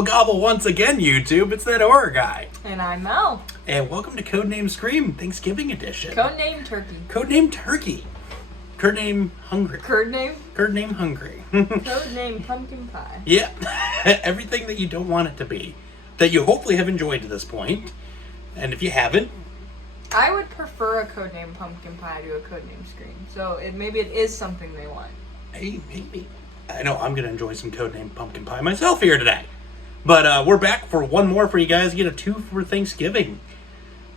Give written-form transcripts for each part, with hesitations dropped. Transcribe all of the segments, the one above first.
Gobble gobble once again, YouTube. It's that horror guy. And I'm Mel. And welcome to Codename Scream Thanksgiving Edition. Codename Turkey. Codename Turkey. Codename Hungry. Codename? Codename Hungry. Codename Pumpkin Pie. Yeah. Everything that you don't want it to be. That you hopefully have enjoyed to this point. And if you haven't... I would prefer a Codename Pumpkin Pie to a Codename Scream. So maybe it is something they want. Hey, maybe. I know I'm going to enjoy some Codename Pumpkin Pie myself here today. But we're back for one more for you guys. You get a 2 for Thanksgiving.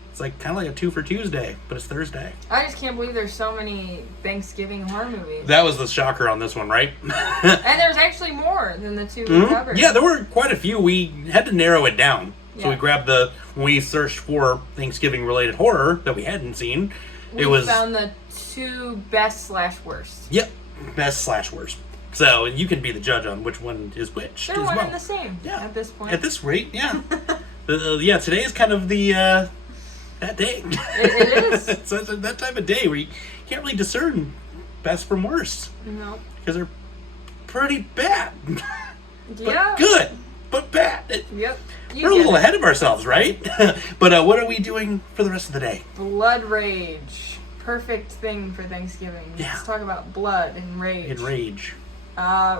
It's like kind of like a 2 for Tuesday, but it's Thursday. I just can't believe there's so many Thanksgiving horror movies. That was the shocker on this one, right? And there's actually more than the 2 we covered. Yeah, there were quite a few. We had to narrow it down. So we grabbed when we searched for Thanksgiving-related horror that we hadn't seen. We found the 2 best/worst. Yep, best/worst. So you can be the judge on which one is which. They're one and the same at this point. At this rate, yeah. Yeah, today is kind of the that day. It is. It's that time of day where you can't really discern best from worst. No. Because they're pretty bad. Yeah. But good, but bad. Yep. We're a little ahead of ourselves, right? But what are we doing for the rest of the day? Blood rage. Perfect thing for Thanksgiving. Yeah. Let's talk about blood and rage. And rage.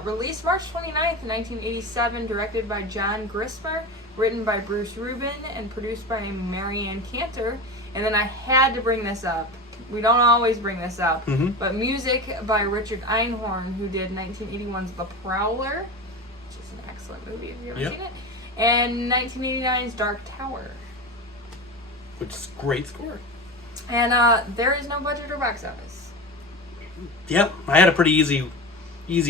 Released March 29th, 1987, directed by John Grissmer, written by Bruce Rubin, and produced by Marianne Cantor. And then I had to bring this up. We don't always bring this up. Mm-hmm. But music by Richard Einhorn, who did 1981's The Prowler, which is an excellent movie if you've ever seen it, and 1989's Dark Tower. Which is a great score. And there is no budget or box office. Yep, I had a pretty easy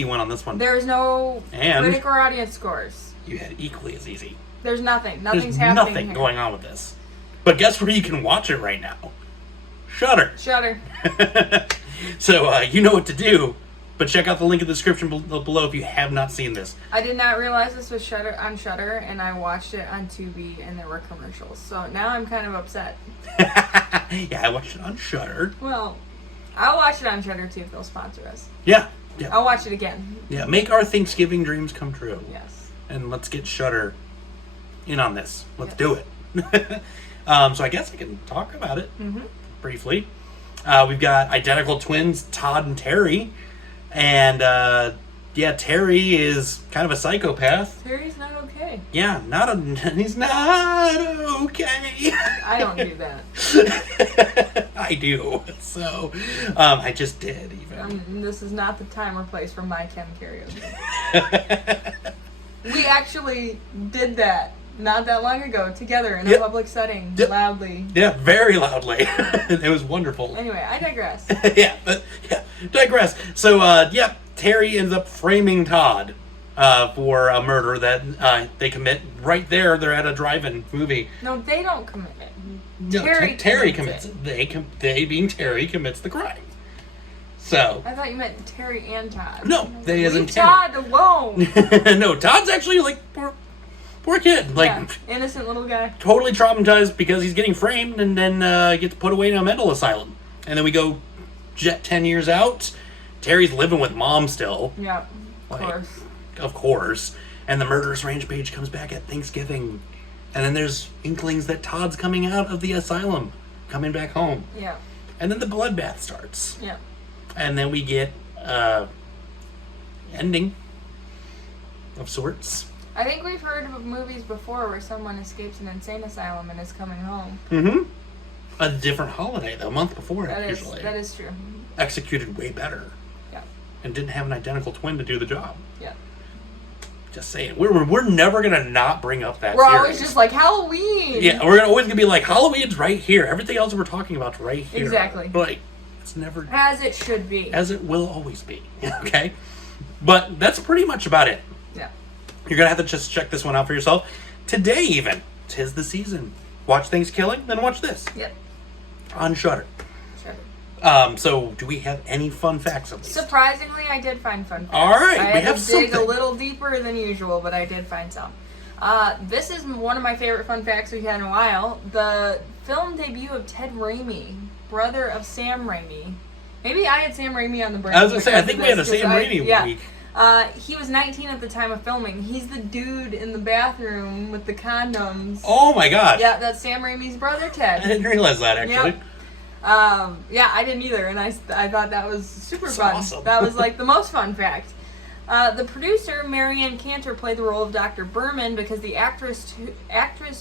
one on this one. There's no And critic or audience scores. You had equally as easy. There's nothing. There's Nothing's happening nothing here. going on with this. But guess where you can watch it right now? Shudder. Shudder. So you know what to do. But check out the link in the description below if you have not seen this. I did not realize this was on Shudder, and I watched it on Tubi, and there were commercials. So now I'm kind of upset. Yeah, I watched it on Shudder. Well, I'll watch it on Shudder too if they'll sponsor us. Yeah. I'll watch it again. Yeah, make our Thanksgiving dreams come true. Yes. And let's get Shudder in on this. Let's do it. So I guess I can talk about it briefly. We've got identical twins, Todd and Terry. And, Terry is kind of a psychopath. Terry's not okay. Yeah, he's not okay. I don't do that. I do. So, I just did, even. This is not the time or place for my Chem karaoke. We actually did that not that long ago together in a public setting, loudly. Yeah, very loudly. It was wonderful. Anyway, I digress. Digress. So, Terry ends up framing Todd for a murder that they commit right there. They're at a drive-in movie. No, they don't commit it. No, Terry commits it. They being Terry commits the crime. So. I thought you meant Terry and Todd. No, they as in Leave Todd alone. No, Todd's actually like poor kid, innocent little guy. Totally traumatized because he's getting framed and then gets put away in a mental asylum. And then we go 10 years out. Terry's living with mom still. Yeah, of course. And the murderous range page comes back at Thanksgiving. And then there's inklings that Todd's coming out of the asylum, coming back home. Yeah. And then the bloodbath starts. Yeah. And then we get ending of sorts. I think we've heard of movies before where someone escapes an insane asylum and is coming home. Mm-hmm. A different holiday, though, a month before usually. That is true. Executed way better. Yeah. And didn't have an identical twin to do the job. Yeah. Just saying. We're never going to not bring up that We're series. always just like, Halloween! Yeah, we're always going to be like, Halloween's right here. Everything else we're talking about is right here. Exactly. Like, it's never... As it should be. As it will always be. Okay? But that's pretty much about it. Yeah. You're going to have to just check this one out for yourself. Today, even. 'Tis the season. Watch Things Killing, then watch this. Yep. On Shudder. So, do we have any fun facts at least? Surprisingly, I did find fun facts. All right, I we had have to something. dig a little deeper than usual, but I did find some. This is one of my favorite fun facts we've had in a while. The film debut of Ted Raimi, brother of Sam Raimi. Maybe I had Sam Raimi on the brain. I was going to say, I think we had a Sam Raimi week. He was 19 at the time of filming. He's the dude in the bathroom with the condoms. Oh my gosh. Yeah, that's Sam Raimi's brother, Ted. I didn't realize that, actually. Yep. Yeah, I didn't either, and I thought that was super That's fun. awesome. That was like the most fun fact. The producer, Marianne Cantor, played the role of Dr. Berman because the actress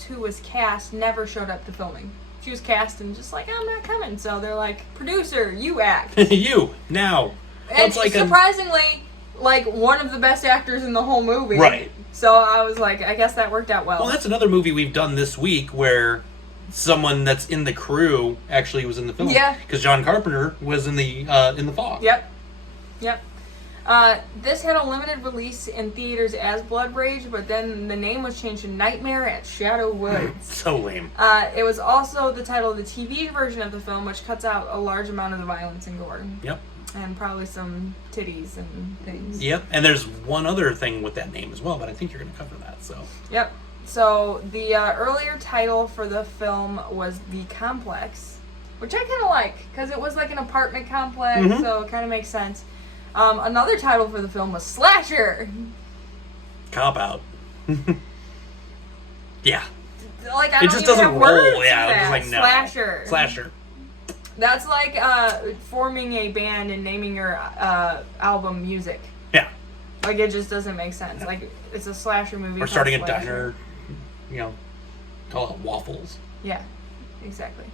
who was cast never showed up to filming. She was cast and just like, I'm not coming. So they're like, producer, you act. You, now. And That's like surprisingly, like one of the best actors in the whole movie. Right. So I was like, I guess that worked out well. Well, that's another movie we've done this week where someone that's in the crew actually was in the film. Yeah. Because John Carpenter was in the Fog. Yep. This had a limited release in theaters as Blood Rage, but then the name was changed to Nightmare at Shadow Woods. So lame. It was also the title of the TV version of the film, which cuts out a large amount of the violence and gore. Yep. And probably some titties and things. Yep. And there's one other thing with that name as well, but I think you're going to cover that. So. Yep. So the earlier title for the film was The Complex, which I kind of like because it was like an apartment complex, so it kind of makes sense. Another title for the film was Slasher. Cop out. Yeah. Like I It don't just even doesn't have words roll. Yeah. for It's that. like, no. Slasher. Slasher. That's like forming a band and naming your album Music. Yeah. Like it just doesn't make sense. Like it's a slasher movie. Or called starting a Slasher. diner, call it Waffles. Yeah, exactly.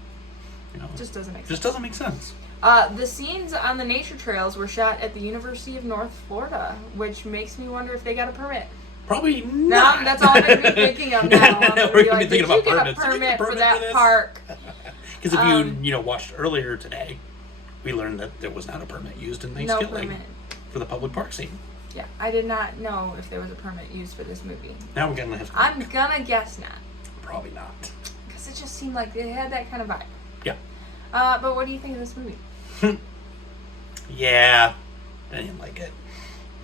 It Just doesn't make sense. just doesn't make sense. The scenes on the nature trails were shot at the University of North Florida, which makes me wonder if they got a permit. Probably No, not. that's all I'm going to be thinking of now. I'm gonna We're be gonna be like, thinking did you about get a permits. Did you permit get a for permit that for this? park? Because if you watched earlier today, we learned that there was not a permit used in No Thanksgiving permit. for the public park scene. Yeah, I did not know if there was a permit used for this movie. Now we're gonna have to. I'm gonna guess not, Probably not. because it just seemed like it had that kind of vibe. Yeah. But what do you think of this movie? Yeah, I didn't like it.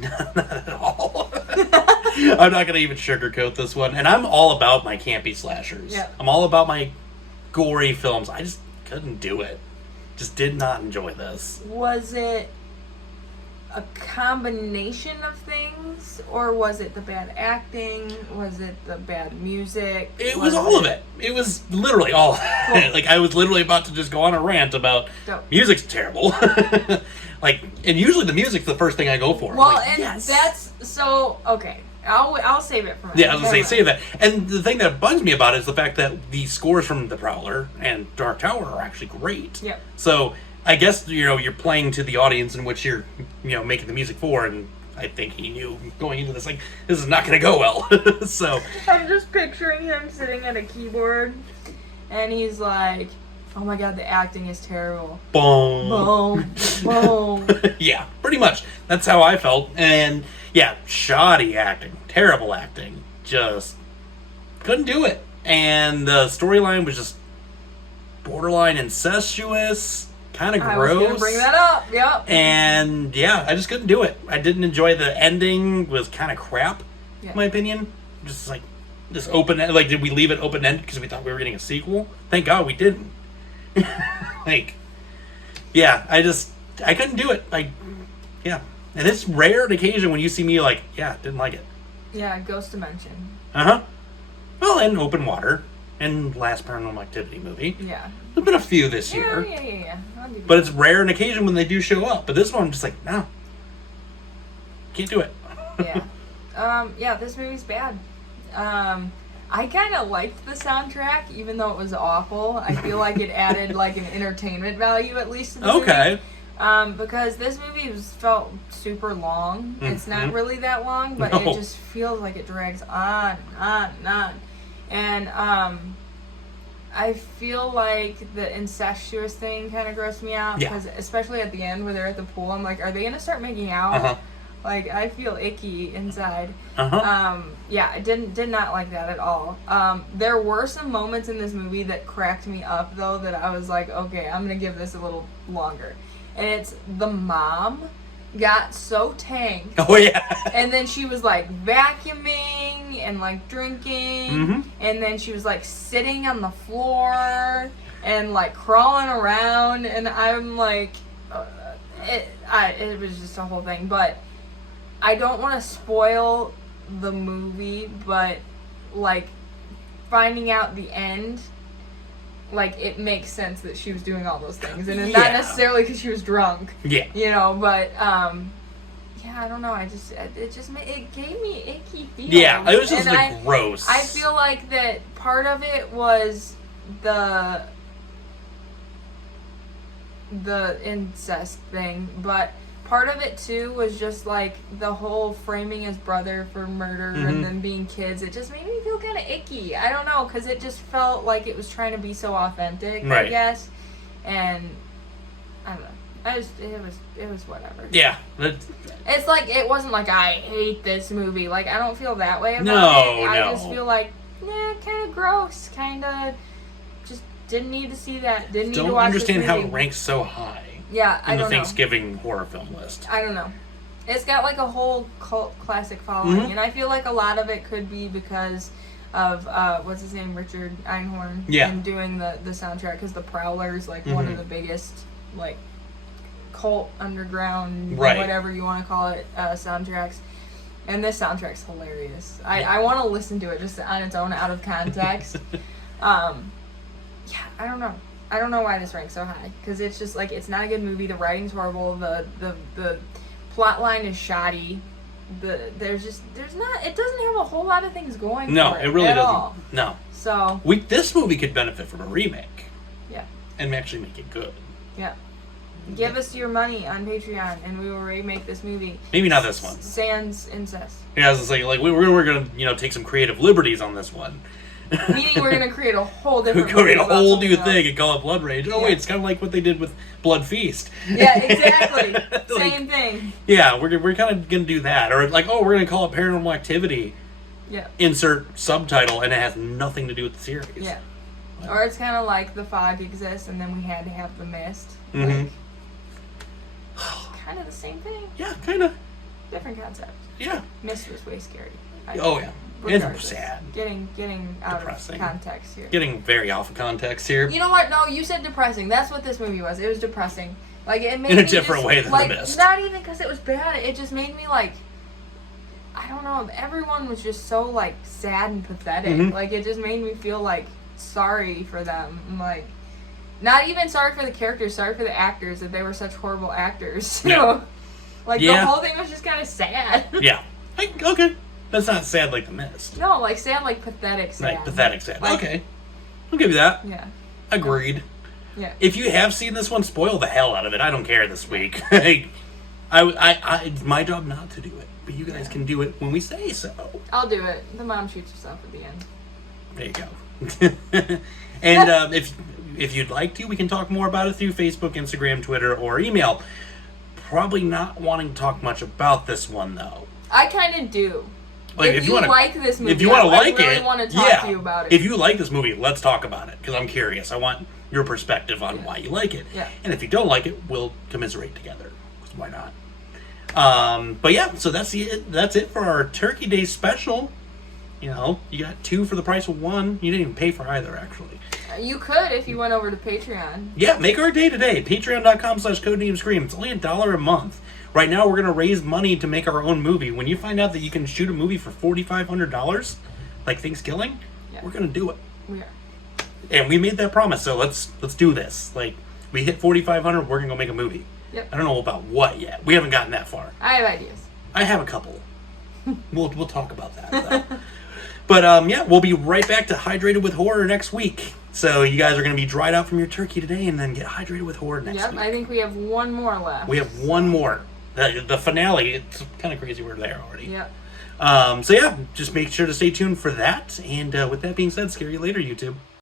Not at all. I'm not gonna even sugarcoat this one, and I'm all about my campy slashers. Yeah. I'm all about my gory films. I just couldn't do it. Just did not enjoy this. Was it a combination of things, or was it the bad acting? Was it the bad music? It was all of it. It was literally all of it. Like, I was literally about to just go on a rant about Dope. music's terrible. And usually the music's the first thing I go for. Well, I'm like, and yes. that's so okay. I'll save it for Yeah, I was gonna say save that. And the thing that bugs me about it is the fact that the scores from The Prowler and Dark Tower are actually great. Yep. So I guess you're playing to the audience in which you're making the music for, and I think he knew going into this, like, this is not gonna go well. So I'm just picturing him sitting at a keyboard, and he's like, "Oh my god, the acting is terrible." boom. Boom, boom. Yeah, pretty much. That's how I felt. And yeah, shoddy acting, terrible acting. Just couldn't do it. And the storyline was just borderline incestuous, kind of gross. I was gonna bring that up. Yep. And yeah, I just couldn't do it. I didn't enjoy the ending. Was kind of crap, Yeah. in my opinion. Just like this open. Like, did we leave it open ended because we thought we were getting a sequel? Thank God we didn't. Like, yeah, I couldn't do it. Like, yeah, and it's rare an occasion when you see me like, yeah, didn't like it. Yeah, Ghost Dimension. Well, and Open Water and Last Paranormal Activity movie. Yeah. There's been a few this year. Yeah. I'll give you But that. it's rare an occasion when they do show up. But this one, I'm just like, no, can't do it. Yeah, this movie's bad. I kind of liked the soundtrack, even though it was awful. I feel like it added like an entertainment value at least to the Okay. movie. Because this movie felt super long. It's not really that long, but No. it just feels like it drags on and on. And I feel like the incestuous thing kind of grossed me out. Yeah. Because especially at the end where they're at the pool, I'm like, are they going to start making out? Uh-huh. Like, I feel icky inside. Uh-huh. Yeah, I did not like that at all. There were some moments in this movie that cracked me up, though, that I was like, okay, I'm going to give this a little longer. And it's the mom got so tanked. Oh, yeah. And then she was, like, vacuuming and, like, drinking. And then she was, like, sitting on the floor and, like, crawling around. And I'm like, it was just a whole thing. But I don't want to spoil the movie, but like finding out the end, like it makes sense that she was doing all those things, and it's not necessarily because she was drunk. Yeah. You know, but yeah, I don't know. It gave me icky feelings. Yeah, it was just gross. I feel like that part of it was the incest thing, but part of it too was just like the whole framing his brother for murder and then being kids. It just made me feel kind of icky. I don't know, because it just felt like it was trying to be so authentic, I guess. And I don't know. It was whatever. Yeah. It's like, it wasn't like I hate this movie. Like, I don't feel that way about it. I just feel like, kind of gross. Kind of just didn't need to see that. Didn't need to watch this movie. Don't understand how it ranks so high. Yeah, I don't know. In the Thanksgiving horror film list. I don't know. It's got like a whole cult classic following, and I feel like a lot of it could be because of what's his name, Richard Einhorn, and doing the soundtrack, because The Prowler's like one of the biggest like cult underground, whatever you want to call it, soundtracks. And this soundtrack's hilarious. I want to listen to it just on its own, out of context. I don't know. I don't know why this ranks so high, because it's just like, it's not a good movie. The writing's horrible. The plot line is shoddy. It doesn't have a whole lot of things going for it. It really at doesn't. all. No. So this movie could benefit from a remake. Yeah. And actually make it good. Yeah. Give us your money on Patreon, and we will remake this movie. Maybe not this one. Sans incest. Yeah, I was like we're gonna take some creative liberties on this one. Meaning we're gonna create a whole different. Create a whole new thing and call it Blood Rage. Oh wait, it's kind of like what they did with Blood Feast. Yeah, exactly. Same thing. Yeah, we're kind of gonna do that, or like, we're gonna call it Paranormal Activity. Yeah. Insert subtitle, and it has nothing to do with the series. Yeah. Or it's kind of like The Fog exists, and then we had to have The Mist. Mm-hmm. Kind of the same thing. Yeah, kind of. Different concept. Yeah. Mist was way scary. Yeah. It's sad. Getting out depressing. Of context here. Getting very off of context here. You know what? No, you said depressing. That's what this movie was. It was depressing. Like, it made in me a different way than The Mist. Not even because it was bad. It just made me like, I don't know. Everyone was just so like sad and pathetic. Like, it just made me feel like sorry for them. Like, not even sorry for the characters. Sorry for the actors, that they were such horrible actors. So, like, the whole thing was just kind of sad. Yeah. Okay. That's not sad like The Mist. No, like sad, like pathetic sad. Like pathetic sad. Like, okay. I'll give you that. Yeah. Agreed. Yeah. If you have seen this one, spoil the hell out of it. I don't care this week. It's my job not to do it, but you guys can do it when we say so. I'll do it. The mom shoots herself at the end. There you go. And if you'd like to, we can talk more about it through Facebook, Instagram, Twitter, or email. Probably not wanting to talk much about this one, though. I kind of do. Like, if you like this movie, if you want to like I really it, want to talk to you about it. If you like this movie, let's talk about it, because I'm curious. I want your perspective on why you like it. Yeah. And if you don't like it, we'll commiserate together. Why not? But yeah, so that's it for our Turkey Day special. You know, you got 2 for the price of 1. You didn't even pay for either, actually. You could if you went over to Patreon. Yeah, make our day today. Patreon.com/codenamescream. It's only $1 a month. Right now, we're going to raise money to make our own movie. When you find out that you can shoot a movie for $4,500, like Thanksgiving, we're going to do it. We are. And we made that promise, so let's do this. Like, we hit $4,500, we're going to go make a movie. Yep. I don't know about what yet. We haven't gotten that far. I have ideas. I have a couple. We'll talk about that, though. But, we'll be right back to Hydrated with Horror next week. So you guys are going to be dried out from your turkey today and then get Hydrated with Horror next week. Yep, I think we have one more left. We have one more. The finale, it's kind of crazy we're there already. Yep. So just make sure to stay tuned for that. And with that being said, scare you later, YouTube.